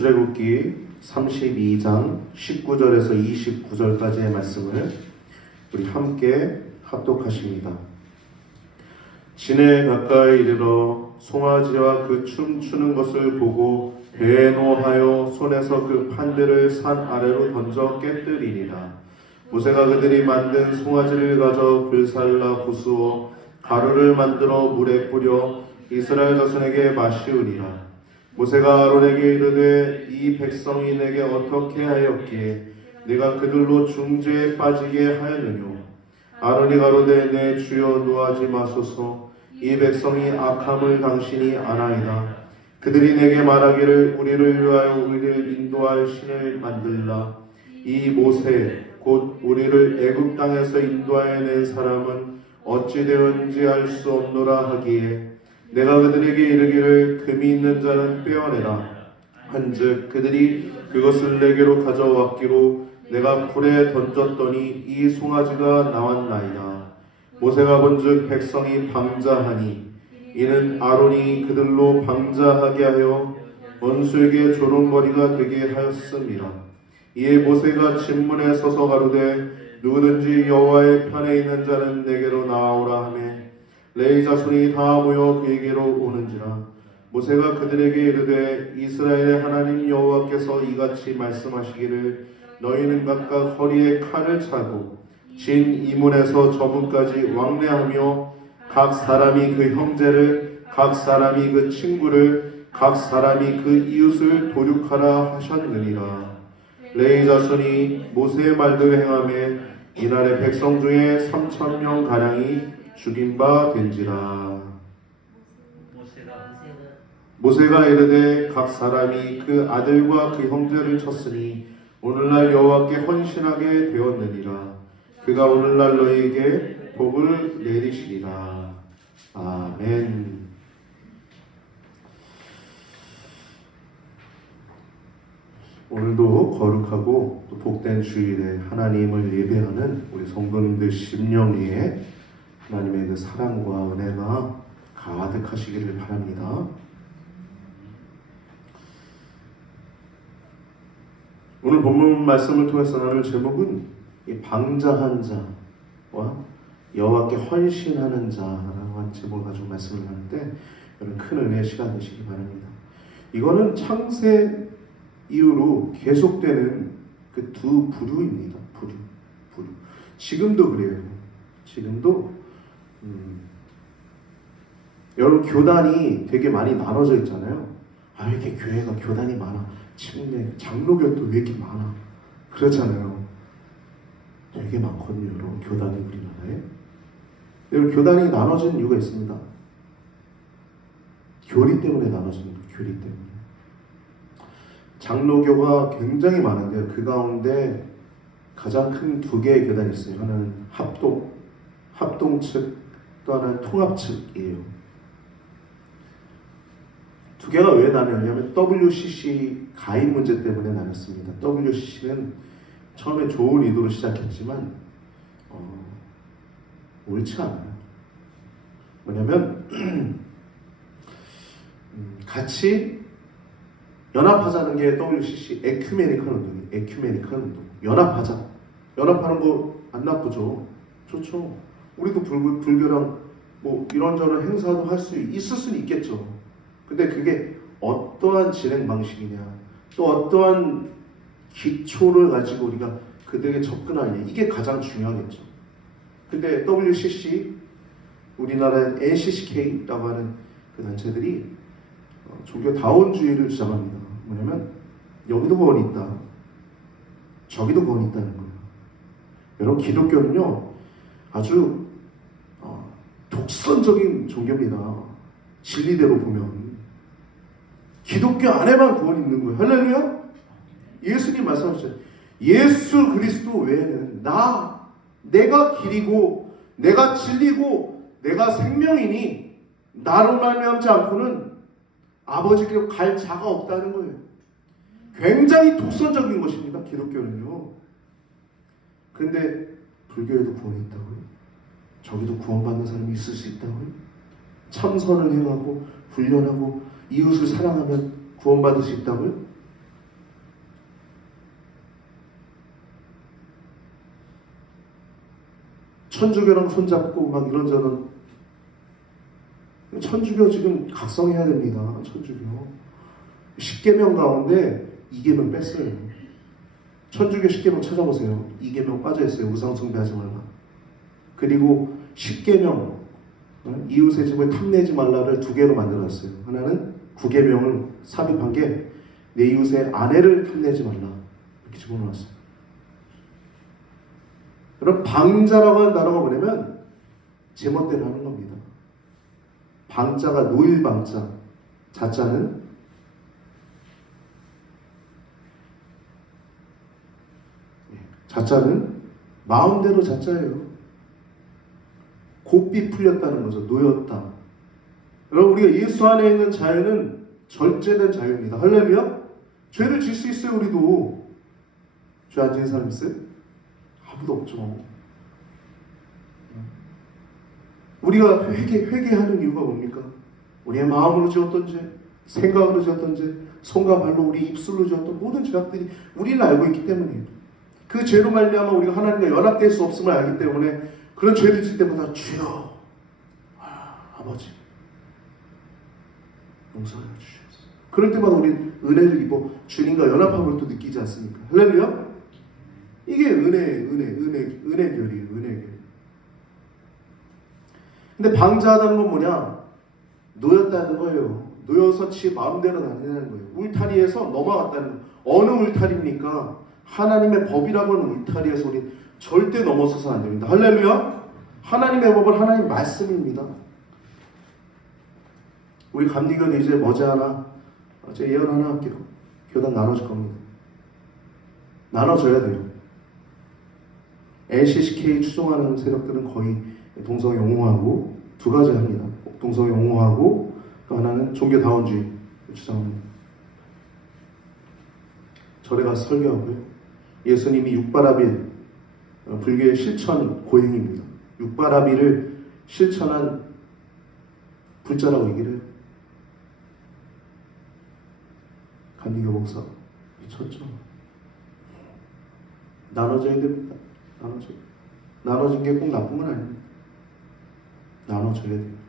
출애굽기 32장 19절에서 29절까지의 말씀을 우리 함께 합독하십니다. 진에 가까이 이르러 송아지와 그 춤추는 것을 보고 대노하여 손에서 그 판들을 산 아래로 던져 깨뜨리니라. 모세가 그들이 만든 송아지를 가져 불살라 부수어 가루를 만들어 물에 뿌려 이스라엘 자손에게 마시우니라. 모세가 아론에게 이르되 이 백성이 내게 어떻게 하였기에 내가 그들로 중죄에 빠지게 하였느뇨. 아론이 가로되 내 주여 노하지 마소서. 이 백성이 악함을 당신이 아나이다. 그들이 내게 말하기를 우리를 위하여 우리를 인도할 신을 만들라. 이 모세 곧 우리를 애굽 땅에서 인도하여 낸 사람은 어찌 되었는지 알 수 없노라 하기에 내가 그들에게 이르기를 금이 있는 자는 빼어내라 한즉 그들이 그것을 내게로 가져왔기로 내가 불에 던졌더니 이 송아지가 나왔나이다. 모세가 본즉 백성이 방자하니 이는 아론이 그들로 방자하게 하여 원수에게 조롱거리가 되게 하였음이라. 이에 모세가 진문에 서서 가로되 누구든지 여호와의 편에 있는 자는 내게로 나아오라 하매 레위 자손이 다 모여 그에게로 오는지라. 모세가 그들에게 이르되 이스라엘의 하나님 여호와께서 이같이 말씀하시기를 너희는 각각 허리에 칼을 차고 진 이문에서 저문까지 왕래하며 각 사람이 그 형제를 각 사람이 그 친구를 각 사람이 그 이웃을 도륙하라 하셨느니라. 레위 자손이 모세의 말대로 행하며 이날의 백성 중에 3,000명 가량이 죽인 바 된지라. 모세가 이르되 각 사람이 그 아들과 그 형제를 쳤으니 오늘날 여호와께 헌신하게 되었느니라. 그가 오늘날 너희에게 복을 내리시리라. 아멘. 오늘도 거룩하고 또 복된 주일에 하나님을 예배하는 우리 성도님들 심령위에 하나님의 그 사랑과 은혜가 가득하시기를 바랍니다. 오늘 본문 말씀을 통해서 나눌 제목은 이 방자한 자와 여호와께 헌신하는 자라고 한 제목을 가지고 말씀을 하는데 여러분 큰 은혜의 시간 되시기 바랍니다. 이거는 창세 이후로 계속되는 그 두 부류입니다. 부류. 지금도 그래요. 지금도 여러분 교단이 되게 많이 나눠져 있잖아요. 아, 왜 이렇게 교회가 교단이 많아? 침례, 장로교도 왜 이렇게 많아? 그렇잖아요. 되게 많거든요, 여러분. 교단이 우리나라에. 여러분 교단이 나눠진 이유가 있습니다. 교리 때문에 나눠집니다. 교리 때문에. 장로교가 굉장히 많은데요. 그 가운데 가장 큰 두 개의 교단이 있어요. 하나는 합동 측, 또 하나는 통합 측이에요. 두 개가 왜 나뉘었냐면 WCC 가입 문제 때문에 나눴습니다. WCC는 처음에 좋은 의도로 시작했지만 옳지 않아요. 뭐냐면 같이 연합하자는 게 WCC 에큐메니컬 운동이에요. 에큐메니컬 운동. 연합하자. 연합하는 거 안 나쁘죠. 좋죠. 우리도 불교랑 뭐 이런저런 행사도 할 수 있을 수는 있겠죠. 근데 그게 어떠한 진행 방식이냐, 또 어떠한 기초를 가지고 우리가 그들에게 접근하느냐, 이게 가장 중요하겠죠. 근데 WCC, 우리나라의 NCCK라고 하는 그 단체들이 종교 다원주의를 주장합니다. 뭐냐면 여기도 구원이 있다, 저기도 구원이 있다는 거예요. 여러분 기독교는요 아주 독선적인 종교입니다. 진리대로 보면 기독교 안에만 구원이 있는 거예요. 할렐루야. 예수님 말씀하셨죠. 예수 그리스도 외에는 내가 길이고 내가 진리고 내가 생명이니 나로 말미암지 않고는 아버지께로 갈 자가 없다는 거예요. 굉장히 독선적인 것입니다. 기독교는요. 근데 불교에도 구원이 있다고요? 저기도 구원받는 사람이 있을 수 있다고요? 참선을 행하고 훈련하고 이웃을 사랑하면 구원받을 수 있다고요? 천주교랑 손잡고 막 이런저런. 천주교 지금 각성해야 됩니다. 천주교 10계명 가운데 2계명 뺐어요. 천주교 10계명 찾아보세요. 2계명 빠져있어요. 우상숭배하지 말라. 그리고 10계명 이웃의 집을 탐내지 말라를 2개로 만들었어요. 하나는 9계명을 삽입한 게 내 이웃의 아내를 탐내지 말라 이렇게 집어넣었어요. 그럼 방자라고 하는 단어가 뭐냐면 제멋대로 하는 겁니다. 방자가 노일방자, 자자는 마음대로 자자예요. 곱비 풀렸다는 거죠. 놓였다. 여러분 우리가 예수 안에 있는 자유는 절제된 자유입니다. 할렐루야. 죄를 질 수 있어요. 우리도 죄 안 지는 사람 있어요? 아무도 없죠. 우리가 회개하는 이유가 뭡니까? 우리의 마음으로 지었던 죄, 생각으로 지었던 죄, 손과 발로 우리 입술로 지었던 모든 죄악들이 우리는 알고 있기 때문이에요. 그 죄로 말미암아 우리가 하나님과 연합될 수 없음을 알기 때문에 그런 죄를 질 때마다 주여, 아버지 용서하여 주시옵소서. 그럴 때마다 우리는 은혜를 입어 주님과 연합함을 또 느끼지 않습니까? 할렐루야. 이게 은혜결이에요. 은혜결. 근데 방자하다는 건 뭐냐? 놓였다는 거예요. 놓여서 지 마음대로 다니는 거예요. 울타리에서 넘어갔다는 거예요. 어느 울타리입니까? 하나님의 법이라고 하는 울타리에서 우리 절대 넘어서서 안 됩니다. 할렐루야. 하나님의 법은 하나님 말씀입니다. 우리 감리교는 이제 머지않아 제가 예언 하나 할게요. 교단 나눠질 겁니다. 나눠져야 돼요. LCCK 추종하는 세력들은 거의 동성애 옹호하고 두 가지 합니다. 동성애 옹호하고 또 하나는 종교다원주의 주장합니다. 절에 가서 설교하고요. 예수님이 육바라빌 불교의 실천 고행입니다. 육바라빌을 실천한 불자라고 얘기를 해요. 감리교 목사 미쳤죠. 나눠져야 됩니다. 나눠진 게 꼭 나쁜 건 아닙니다. 나눠져야 돼요.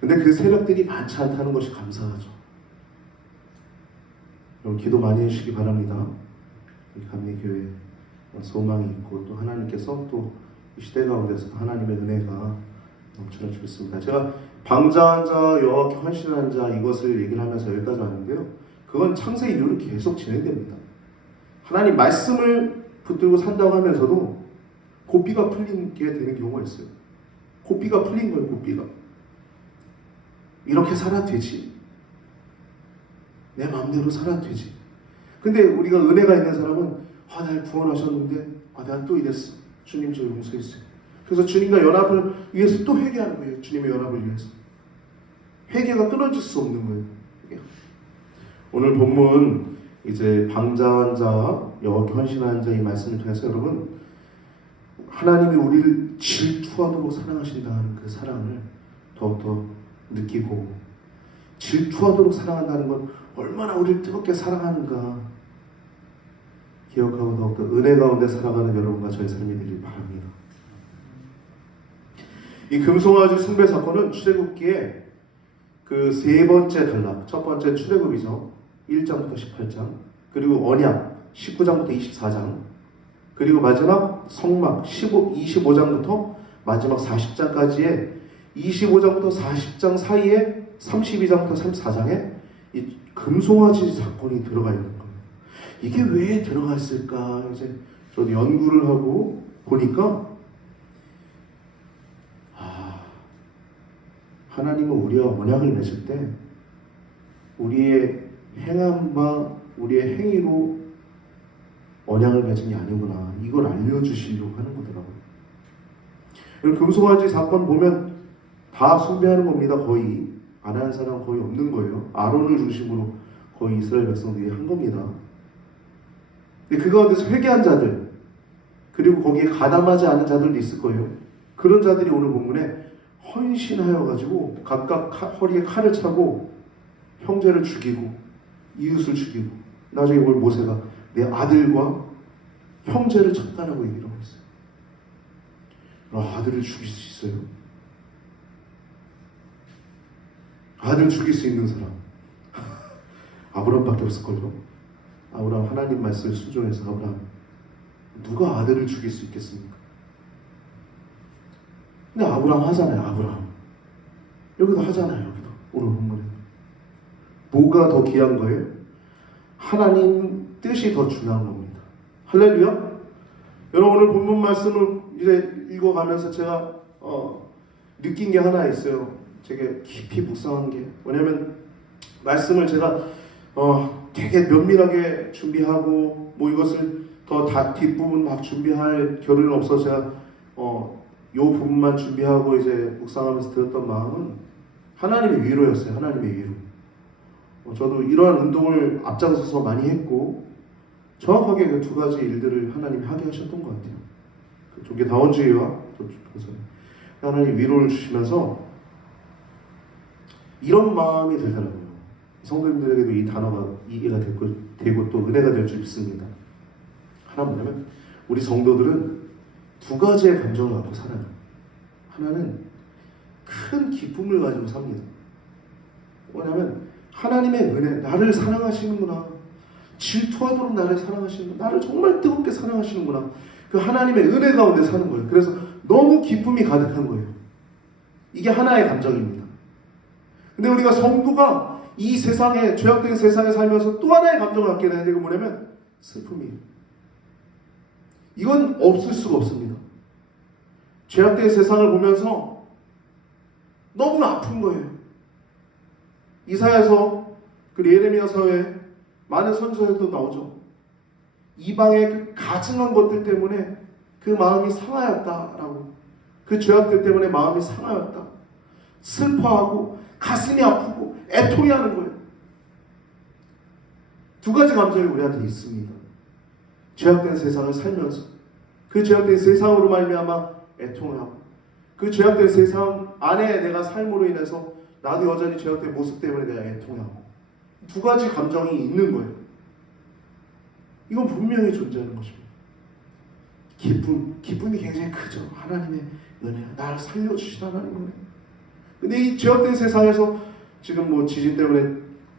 근데 그 세력들이 많지 않다는 것이 감사하죠. 여러분 기도 많이 해주시기 바랍니다. 감리교회 소망이 있고 또 하나님께서 또 이 시대 가운데서 하나님의 은혜가 넘쳐날 줄 믿습니다. 제가 방자한 자, 여호와께 헌신한 자 이것을 얘기를 하면서 여기까지 왔는데요. 그건 창세 이후로 계속 진행됩니다. 하나님 말씀을 붙들고 산다고 하면서도 고삐가 풀리게 되는 경우가 있어요. 고삐가 풀린 거예요. 고삐가. 이렇게 살아도 되지. 내 마음대로 살아도 되지. 근데 우리가 은혜가 있는 사람은 날 구원하셨는데 내가 또 이랬어. 주님 저 용서했어요. 그래서 주님과 연합을 위해서 또 회개하는 거예요. 주님의 연합을 위해서. 회개가 끊어질 수 없는 거예요. 오늘 본문 이제 방자한 자, 여호와께 헌신한 자 이 말씀을 통해서 여러분 하나님이 우리를 질투하도록 사랑하신다는 그 사랑을 더욱더 느끼고 질투하도록 사랑한다는 건 얼마나 우리를 뜨겁게 사랑하는가 기억하고 더욱더 은혜 가운데 살아가는 여러분과 저의 삶이 되길 바랍니다. 이 금송아지 숭배 사건은 출애굽기에 그 세 번째 단락, 첫 번째 출애굽이죠. 1장부터 18장, 그리고 언약 19장부터 24장, 그리고 마지막 성막 25장부터 마지막 40장까지의 25장부터 40장 사이에 32장부터 34장에 이 금송아지 사건이 들어가 있는 거예요. 이게 왜 들어가 있을까? 이제 저도 연구를 하고 보니까 하나님은 우리와 언약을 맺을 때 우리의 행함과 우리의 행위로 언약을 맺은 게 아니구나. 이걸 알려주시려고 하는 거더라고요. 금송아지 사건 보면 다 숭배하는 겁니다. 거의 안 하는 사람 거의 없는 거예요. 아론을 중심으로 거의 이스라엘 백성들이 한 겁니다. 근데 그 가운데서 회개한 자들 그리고 거기에 가담하지 않은 자들도 있을 거예요. 그런 자들이 오늘 본문에 헌신하여 가지고 각각 허리에 칼을 차고 형제를 죽이고 이웃을 죽이고 나중에 오늘 모세가 내 아들과 형제를 쳤다라고 얘기를 하고 있어요. 아들을 죽일 수 있어요? 아들 죽일 수 있는 사람 아브라함밖에 없을걸요. 아브라함 하나님 말씀을 순종해서 아브라함 누가 아들을 죽일 수 있겠습니까? 근데 아브라함 하잖아요. 아브라함 여기도 하잖아요. 여기도 오늘 본문에 뭐가 더 귀한 거예요? 하나님 뜻이 더 중요한 겁니다. 할렐루야. 여러분 오늘 본문 말씀을 이제 읽어가면서 제가 느낀 게 하나 있어요. 되게 깊이 묵상한 게 뭐냐면 말씀을 제가 되게 면밀하게 준비하고 뭐 이것을 더 뒷부분 막 준비할 겨를은 없어서 제가 요 부분만 준비하고 이제 묵상하면서 들었던 마음은 하나님의 위로였어요. 하나님의 위로. 저도 이러한 운동을 앞장서서 많이 했고 정확하게 그 두 가지 일들을 하나님이 하게 하셨던 것 같아요. 종교 다원주의와 하나님 위로를 주시면서 이런 마음이 들더라고요. 성도님들에게도 이 단어가 이해가 되고 또 은혜가 될 줄 믿습니다. 하나 뭐냐면 우리 성도들은 두 가지의 감정을 갖고 살아요. 하나는 큰 기쁨을 가지고 삽니다. 뭐냐면 하나님의 은혜, 나를 사랑하시는구나. 질투하도록 나를 사랑하시는구나. 나를 정말 뜨겁게 사랑하시는구나. 그 하나님의 은혜 가운데 사는 거예요. 그래서 너무 기쁨이 가득한 거예요. 이게 하나의 감정입니다. 근데 우리가 성도가 이 세상에, 죄악된 세상에 살면서 또 하나의 감정을 갖게 되는데 이건 뭐냐면 슬픔이에요. 이건 없을 수가 없습니다. 죄악된 세상을 보면서 너무 아픈 거예요. 이사야서 그리고 예레미야서에 많은 선지서에도 나오죠. 이방의 그 가증한 것들 때문에 그 마음이 상하였다라고. 그 죄악들 때문에 마음이 상하였다. 슬퍼하고 가슴이 아프고 애통해하는 거예요. 두 가지 감정이 우리한테 있습니다. 죄악된 세상을 살면서 그 죄악된 세상으로 말미암아 애통하고 그 죄악된 세상 안에 내가 삶으로 인해서 나도 여전히 죄악된 모습 때문에 내가 애통하고 두 가지 감정이 있는 거예요. 이건 분명히 존재하는 것입니다. 기쁨이 굉장히 크죠. 하나님의 은혜, 나를 살려주신 하나님의 은혜. 근데 이 죄악된 세상에서 지금 뭐 지진 때문에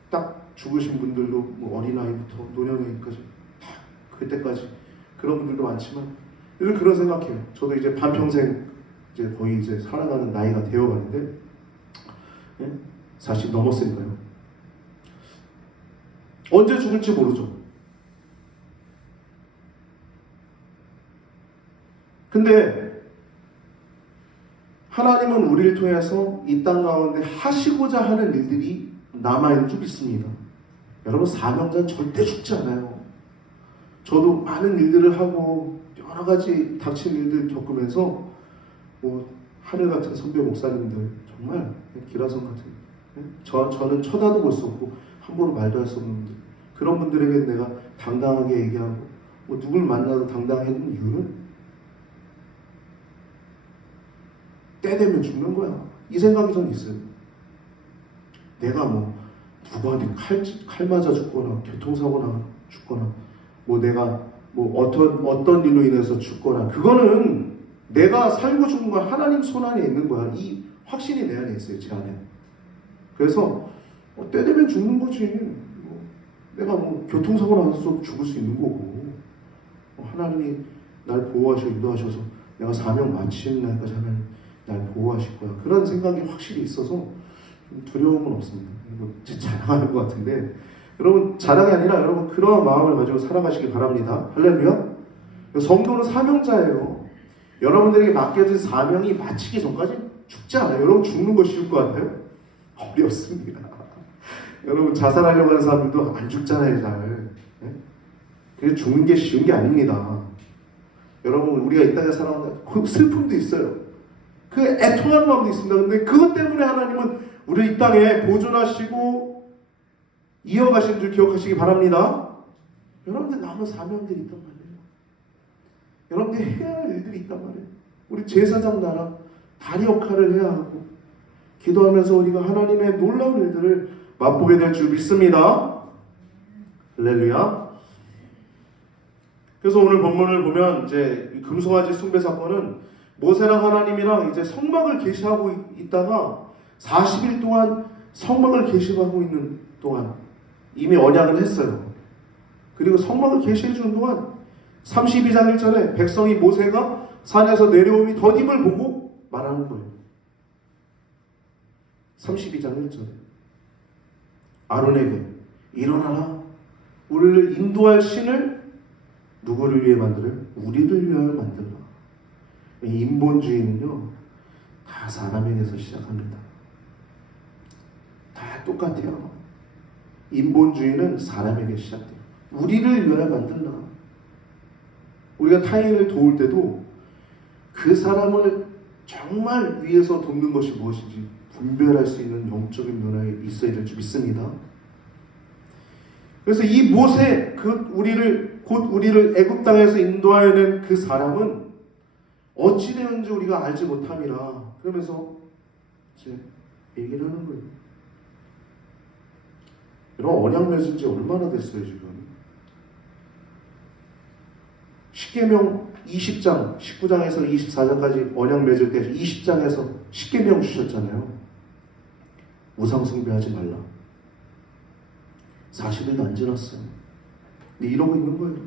딱 죽으신 분들도 뭐 어린아이부터 노년기까지 다 그때까지 그런 분들도 많지만 늘 그런 생각해요. 저도 이제 반평생 이제 거의 이제 살아가는 나이가 되어가는데 40 넘었으니까요. 언제 죽을지 모르죠. 근데 하나님은 우리를 통해서 이 땅 가운데 하시고자 하는 일들이 남아있는 줄 믿습니다. 여러분 사명자는 절대 죽지 않아요. 저도 많은 일들을 하고 여러 가지 닥친 일들 겪으면서 뭐 하늘 같은 선배 목사님들 정말 기라성 같은 저는 쳐다도 볼 수 없고 함부로 말도 할 수 없는 분들 그런 분들에게 내가 당당하게 얘기하고 뭐 누굴 만나도 당당하게 하는 이유는 때 되면 죽는 거야. 이 생각이 전 있어요. 내가 뭐 누구한테 칼 맞아 죽거나 교통사고 나 죽거나 뭐 내가 뭐 어떤 일로 인해서 죽거나 그거는 내가 살고 죽은 건 하나님 손 안에 있는 거야. 이 확신이 내 안에 있어요. 제 안에. 그래서 때 되면 죽는 거지. 뭐 내가 뭐 교통사고 나서 죽을 수 있는 거고 하나님이 날 보호하시고 인도하셔서 내가 사명 마치는 날까지 하면 날 보호하실 거야. 그런 생각이 확실히 있어서 좀 두려움은 없습니다. 이거 제 자랑하는 것 같은데 여러분 자랑이 아니라 여러분 그런 마음을 가지고 살아가시기 바랍니다. 할렐루야. 성도는 사명자예요. 여러분들에게 맡겨진 사명이 마치기 전까지 죽지 않아요. 여러분 죽는 거 쉬울 것 같아요? 어렵습니다. 여러분 자살하려고 하는 사람들도 안 죽잖아요. 잘. 그래서 죽는 게 쉬운 게 아닙니다. 여러분 우리가 이 땅에 살아가는 그 슬픔도 있어요. 그 애통하는 마음도 있습니다. 근데 그것 때문에 하나님은 우리 이 땅에 보존하시고 이어가신 줄 기억하시기 바랍니다. 여러분들 남은 사명들이 있단 말이에요. 여러분들 해야 할 일들이 있단 말이에요. 우리 제사장 나라 다리 역할을 해야 하고 기도하면서 우리가 하나님의 놀라운 일들을 맛보게 될 줄 믿습니다. 할렐루야. 그래서 오늘 본문을 보면 이제 금송아지 숭배 사건은 모세랑 하나님이랑 이제 성막을 계시하고 있다가 40일 동안 성막을 계시하고 있는 동안 이미 언약을 했어요. 그리고 성막을 계시해 주는 동안 32장 1절에 백성이 모세가 산에서 내려오니 덧입을 보고 말하는 거예요. 32장 1절에 아론에게 일어나라. 우리를 인도할 신을 누구를 위해 만들어요? 우리를 위하여 만들라. 이 인본주의는요, 다 사람에게서 시작합니다. 다 똑같아요. 인본주의는 사람에게 시작돼요. 우리를 위하여 만들라. 우리가 타인을 도울 때도 그 사람을 정말 위해서 돕는 것이 무엇인지 분별할 수 있는 영적인 면허에 있어야 될 줄 믿습니다. 그래서 이 모세, 곧 우리를 애굽 땅에서 인도하여 낸 그 사람은 어찌 되는지 우리가 알지 못함이라. 그러면서 이제 얘기를 하는 거예요. 이런 언약 맺은 지 얼마나 됐어요 지금? 십계명 20장, 19장에서 24장까지 언약 맺을 때 20장에서 십계명 주셨잖아요. 우상 숭배하지 말라. 40일도 안 지났어요. 근데 이러고 있는 거예요.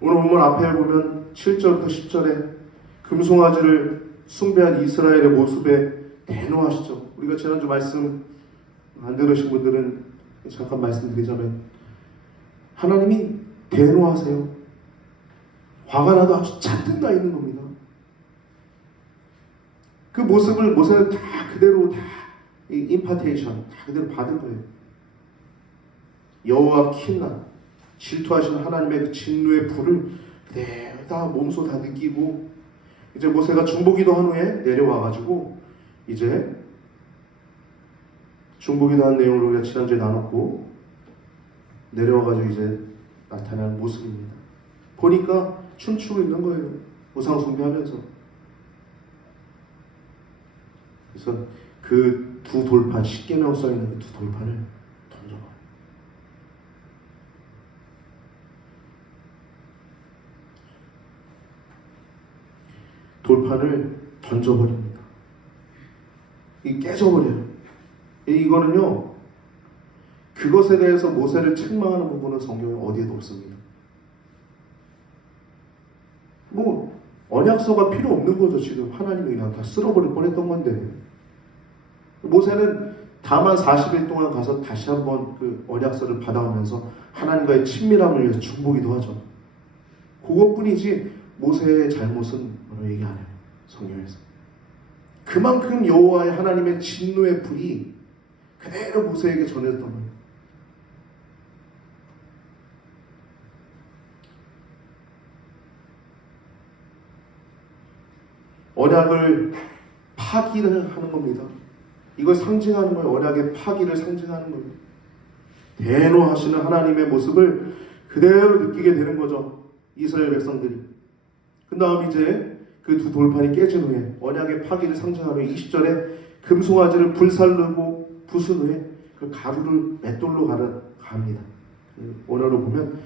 오늘 본문 앞에 보면 7절부터 10절에 금송아지를 숭배한 이스라엘의 모습에 대노하시죠. 우리가 지난주 말씀 안 들으신 분들은 잠깐 말씀드리자면 하나님이 대노하세요. 화가 나도 아주 잔뜩 나 있는 겁니다. 그 모습을 모세는 다 그대로 다 임파테이션 다 그대로 받은 거예요. 여호와 킨난 질투하시는 하나님의 그 진노의 불을 그대로 다 몸소 다 느끼고 이제 모세가 중보기도 한 후에 내려와가지고 이제 중보기도 한 내용을 우리가 지난주에 나눴고 내려와가지고 이제 나타나는 모습입니다. 보니까 춤추고 있는 거예요. 우상 숭배하면서. 그래서 그 두 돌판, 십계명 써 있는 그 두 돌판을 던져버려요. 돌판을 던져버립니다. 이게 깨져버려요. 이거는요, 그것에 대해서 모세를 책망하는 부분은 성경에 어디에도 없습니다. 뭐 언약서가 필요 없는 거죠. 지금 하나님이 그냥 다 쓸어버릴 뻔했던 건데 모세는 다만 40일 동안 가서 다시 한번 그 언약서를 받아오면서 하나님과의 친밀함을 위해서 중보기도 하죠. 그것뿐이지 모세의 잘못은 얘기 안 해요. 성경에서. 그만큼 여호와의 하나님의 진노의 불이 그대로 모세에게 전해졌던 거예요. 언약을 파기를 하는 겁니다. 이걸 상징하는 거예요. 언약의 파기를 상징하는 거예요. 대노하시는 하나님의 모습을 그대로 느끼게 되는 거죠. 이스라엘 백성들이. 그 다음 이제 그 두 돌판이 깨진 후에 언약의 파기를 상징하는 20절에 금송아지를 불살르고 부순 후에 그 가루를 맷돌로 가합니다. 원어로 보면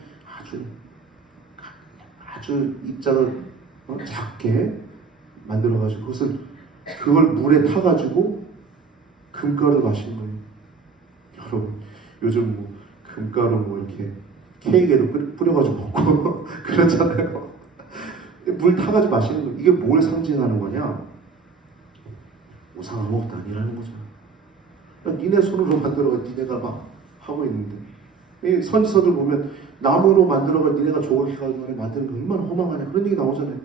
아주 입장을 작게 만들어가지고 그걸 물에 타가지고 금가루 마시는 거예요. 여러분 요즘 뭐 금가루 뭐 이렇게 케이크에도 뿌려가지고 먹고 그렇잖아요. 물 타가지고 마시는 거. 이게 뭘 상징하는 거냐? 우상 아무것도 아니라는 거죠. 니네 손으로 만들어가 니네가 막 하고 있는데 선지서들 보면 나무로 만들어가 니네가 조각해가지고 만드는 거 얼마나 허망하냐 그런 얘기 나오잖아요.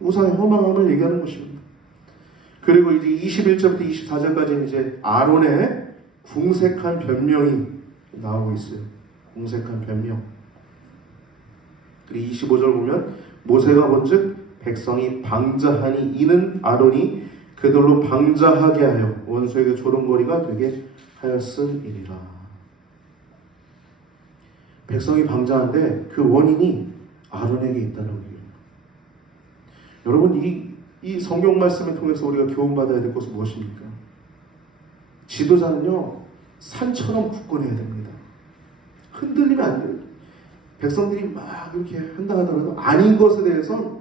우상의 허망함을 얘기하는 것입니다. 그리고 이제 21절부터 24절까지는 이제 아론의 궁색한 변명이 나오고 있어요. 궁색한 변명. 그리고 25절 보면 모세가 본즉 백성이 방자하니 이는 아론이 그들로 방자하게 하여 원수에게 조롱거리가 되게 하였음이니라. 백성이 방자한데 그 원인이 아론에게 있다는 얘기예요. 여러분 이 성경 말씀을 통해서 우리가 교훈받아야 될 것은 무엇입니까? 지도자는요 산처럼 굳건해야 됩니다. 흔들리면 안 돼요. 백성들이 막 이렇게 한다 하더라도 아닌 것에 대해서는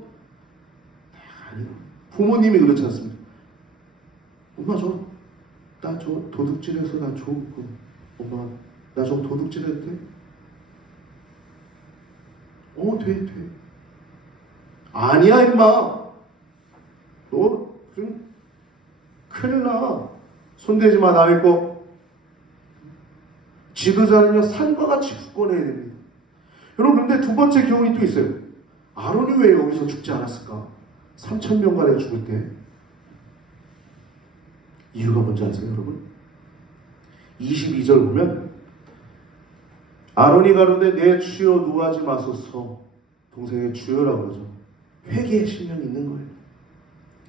아니요. 부모님이 그렇지 않습니까? 엄마 나 저 도둑질해서 나 줘. 엄마 나 저 도둑질해도 돼? 돼. 아니야 임마. 너 그럼 큰일 나. 손대지 마 남의 거. 지도자는요 산과 같이 굳건해야 됩니다. 여러분 근데 두 번째 교훈이 또 있어요. 아론이 왜 여기서 죽지 않았을까? 3,000명간에 죽을 때 이유가 뭔지 아세요 여러분? 22절 보면 아론이 가로되 내 주여 노하지 마소서. 동생의 주여라고 그러죠. 회개의 심령이 있는 거예요.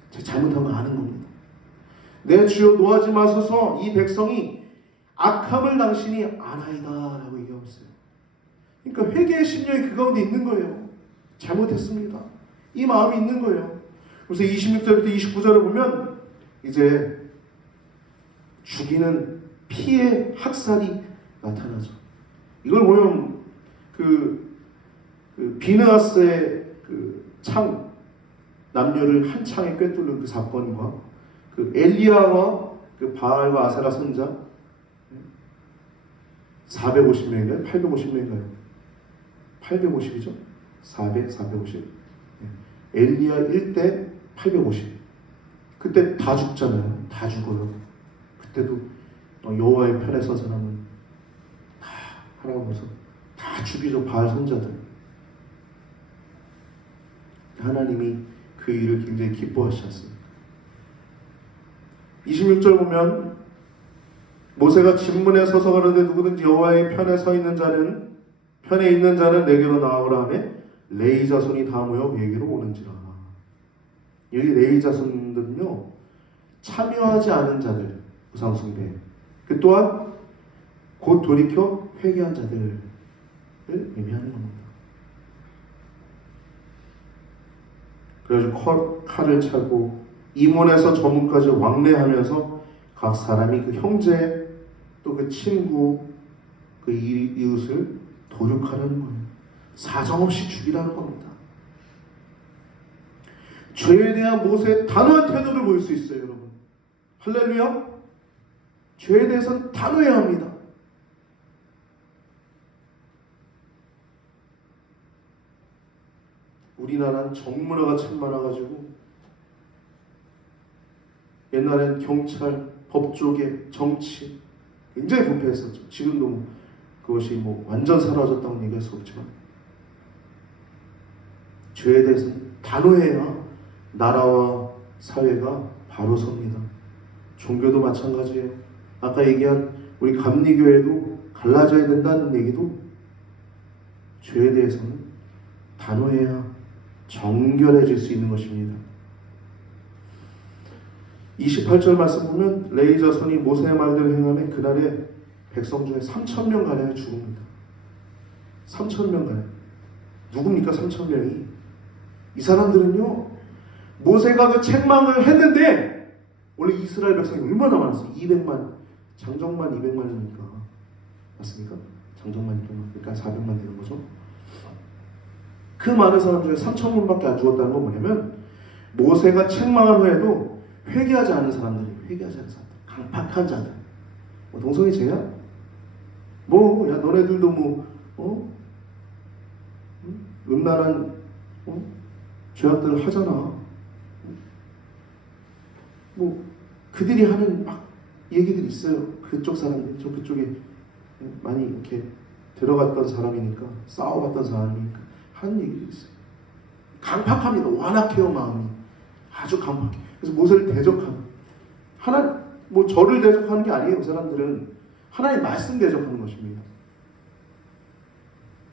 제가 잘못한 거 아는 겁니다. 내 주여 노하지 마소서. 이 백성이 악함을 당신이 아나이다 라고 얘기하고 있어요. 그러니까 회개의 심령이 그 가운데 있는 거예요. 잘못했습니다. 이 마음이 있는 거예요. 그래서 26절부터 29절을 보면 이제 죽이는 피의 학살이 나타나죠. 이걸 보면 그 비느하스의 그 창 남녀를 한 창에 꿰뚫는 그 사건과 그 엘리야와 그 바알과 아세라 선자 450명인가요? 850명인가요? 850이죠? 450. 엘리야 1대 850. 그때 다 죽잖아요. 다 죽어요. 그때도 여호와의 편에 선 사람은 다 하라고 해서 다 죽이죠. 바알 선자들. 하나님이 그 일을 굉장히 기뻐하시지 않습니까? 26절 보면 모세가 진문에 서서 가는데 누구든지 여호와의 편에 있는 자는 내게로 나오라 하매 레위 자손이 다 모여 그에게로 오는지라. 여기 레위 자손들은요 참여하지 않은 자들, 우상숭배, 그 또한 곧 돌이켜 회개한 자들을 의미하는 겁니다. 그래가지고 칼을 차고 이문에서 저문까지 왕래하면서 각 사람이 그 형제 또 그 친구 그 이웃을 도륙하라는 거예요. 사정없이 죽이라는 겁니다. 죄에 대한 모세의 단호한 태도를 보일 수 있어요, 여러분. 할렐루야. 죄에 대해서는 단호해야 합니다. 우리나라는 정문화가 참 많아가지고 옛날엔 경찰, 법조계, 정치 굉장히 부패했었죠. 지금도 그것이 완전 사라졌다고 얘기할 수 없지만 죄에 대해서는 단호해야 나라와 사회가 바로 섭니다. 종교도 마찬가지예요. 아까 얘기한 우리 감리교회도 갈라져야 된다는 얘기도 죄에 대해서는 단호해야 정결해질 수 있는 것입니다. 28절 말씀 보면 레위 자손이 모세의 말대로 행하며 그날에 백성 중에 3,000명가량이 죽습니다. 3,000명가량. 누굽니까 3,000명이? 이 사람들은요 모세가 그 책망을 했는데 원래 이스라엘 백성이 얼마나 많았어요? 200만. 장정만 200만이니까 맞습니까? 장정만 200만. 그러니까 400만 되는 거죠. 그 많은 사람 중에 3,000명밖에 안 죽었다는 건 뭐냐면 모세가 책망한 후에도 회개하지 않은 사람들이에요. 회개하지 않은 사람들. 강팍한 자들. 동성이 죄야? 야 너네들도 음란한 죄악들을 하잖아. 그들이 하는 막 얘기들이 있어요. 그쪽 사람들, 그쪽에 많이 이렇게 들어갔던 사람이니까, 싸워봤던 사람이니까 하는 얘기들이 있어요. 강팍합니다. 완악해요, 마음이. 아주 강팍해. 그래서 모세를 대적하는. 저를 대적하는 게 아니에요. 그 사람들은 하나님 말씀 대적하는 것입니다.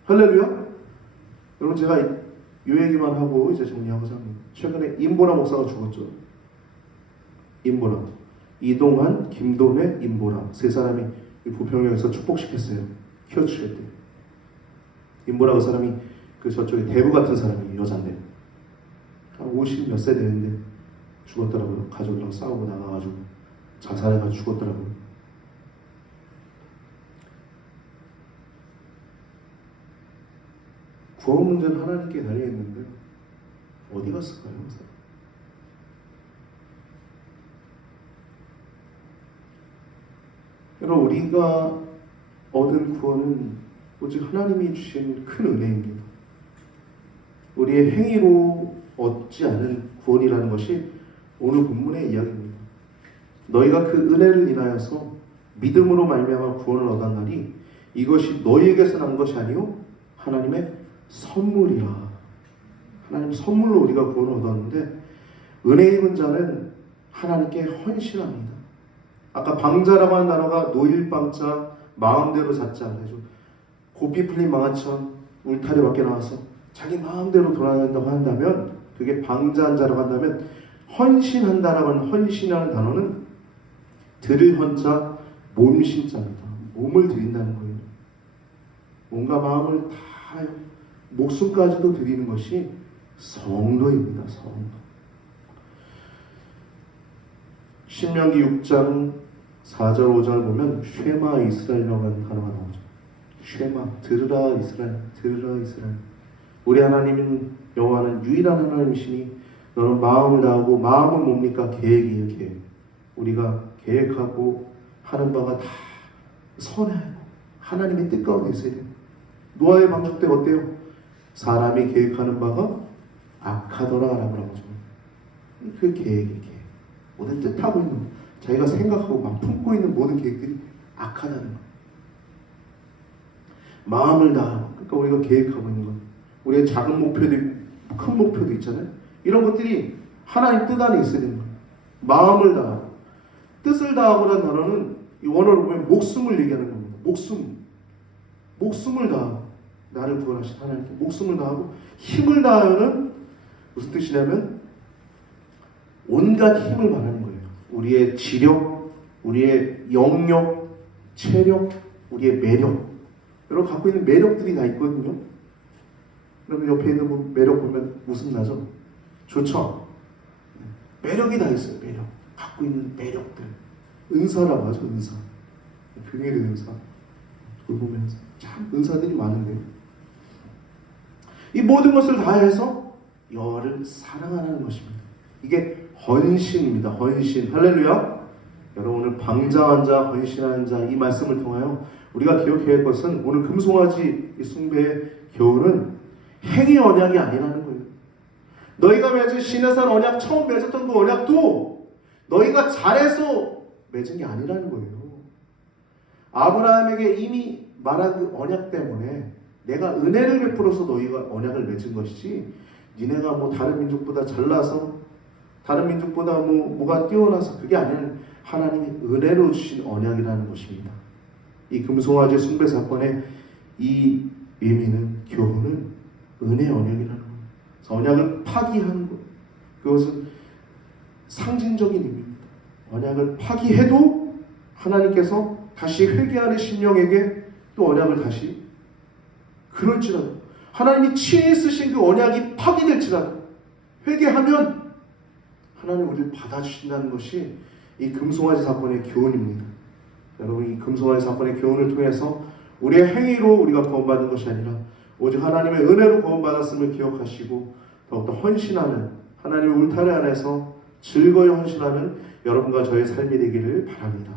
할렐루야? 여러분 제가 이 얘기만 하고 이제 정리하고자 합니다. 최근에 임보라 목사가 죽었죠. 임보라, 이동환, 김도회, 임보라 세 사람이 부평역에서 축복시켰어요. 키워주실 때. 임보라 그 사람이 저쪽에 대부 같은 사람이 여잔데 한 50 몇 세 되는데 죽었더라고요. 가족이랑 싸우고 나가가지고 자살해가지고 죽었더라고요. 구원 문제는 하나님께 달려있는데 어디 갔을까요? 여러분, 우리가 얻은 구원은 오직 하나님이 주신 큰 은혜입니다. 우리의 행위로 얻지 않은 구원이라는 것이 오늘 본문의 이야기입니다. 너희가 그 은혜를 인하여서 믿음으로 말미암아 구원을 얻었나니 이것이 너희에게서 난 것이 아니요 하나님의 선물이라. 하나님 선물로 우리가 구원을 얻었는데, 은혜 입은 자는 하나님께 헌신합니다. 아까 방자라고 하는 단어가 노일방자, 마음대로 잡자. 그래서 고삐 풀린 망아처럼 울타리 밖에 나와서 자기 마음대로 돌아다닌다고 한다면, 그게 방자한 자라고 한다면, 헌신한다라고 하는 헌신이라는 단어는 들을 헌자, 몸신자입니다. 몸을 드린다는 거예요. 몸과 마음을 다, 목숨까지도 드리는 것이 성도입니다. 성도. 신명기 6장 4절 5절 보면 쉐마 이스라엘이라고 하는 단어가 나오죠. 쉐마, 들으라 이스라엘, 들으라 이스라엘. 우리 하나님은, 여호와는 유일한 하나님이시니 너는 마음을 다하고, 마음은 뭡니까? 계획이에요. 계획. 우리가 계획하고 하는 바가 다 선하고 하나님의 뜻 가운데 있어야 돼요. 노아의 방주 때 어때요? 사람이 계획하는 바가 악하더라라고 하죠. 그 계획이 계획. 모든 뜻하고 있는 거, 자기가 생각하고 막 품고 있는 모든 계획들이 악하다는 거. 마음을 다하고, 그러니까 우리가 계획하고 있는 것, 우리의 작은 목표도 있고 큰 목표도 있잖아요. 이런 것들이 하나님 뜻 안에 있어야 되는 거예요. 마음을 다하고, 뜻을 다하고라는 단어는 이 원어로 보면 목숨을 얘기하는 겁니다. 목숨을 다하고, 나를 구원하신 하나님께 목숨을 다하고, 힘을 다하여는 무슨 뜻이냐면 온갖 힘을 말하는 거예요. 우리의 지력, 우리의 영역, 체력, 우리의 매력. 여러분 갖고 있는 매력들이 다 있거든요. 여러분 옆에 있는 분 매력 보면 웃음 나죠? 좋죠? 매력이 다 있어요. 매력. 갖고 있는 매력들. 은사라고 하죠. 은사. 교회의 은사. 돌보면서 참 은사들이 많은데요. 이 모든 것을 다해서 여호와를 사랑하는 것입니다. 이게 헌신입니다. 헌신. 할렐루야. 여러분, 오늘 방자한 자, 헌신하는 자, 이 말씀을 통하여 우리가 기억해야 할 것은, 오늘 금송아지 숭배의 교훈은 행위 언약이 아니라는 거예요. 너희가 맺은 시내산 언약, 처음 맺었던 그 언약도 너희가 잘해서 맺은 게 아니라는 거예요. 아브라함에게 이미 말한 그 언약 때문에 내가 은혜를 베풀어서 너희가 언약을 맺은 것이지, 니네가 뭐 다른 민족보다 잘나서, 다른 민족보다 뭐가 뛰어나서, 그게 아니라 하나님이 은혜로 주신 언약이라는 것입니다. 이 금송아지 숭배 사건의 이 의미는, 교훈은 은혜 언약이라는 거예요. 언약을 파기하는 것, 그것은 상징적인 의미입니다. 언약을 파기해도 하나님께서 다시 회개하는 심령에게 또 언약을 다시, 그럴지라도 하나님이 친히 쓰신 그 언약이 파기될지라도 회개하면 하나님 우리를 받아주신다는 것이 이 금송아지 사건의 교훈입니다. 여러분, 이 금송아지 사건의 교훈을 통해서 우리의 행위로 우리가 구원받은 것이 아니라 오직 하나님의 은혜로 구원받았음을 기억하시고 더욱더 헌신하는, 하나님의 울타리 안에서 즐거이 헌신하는 여러분과 저의 삶이 되기를 바랍니다.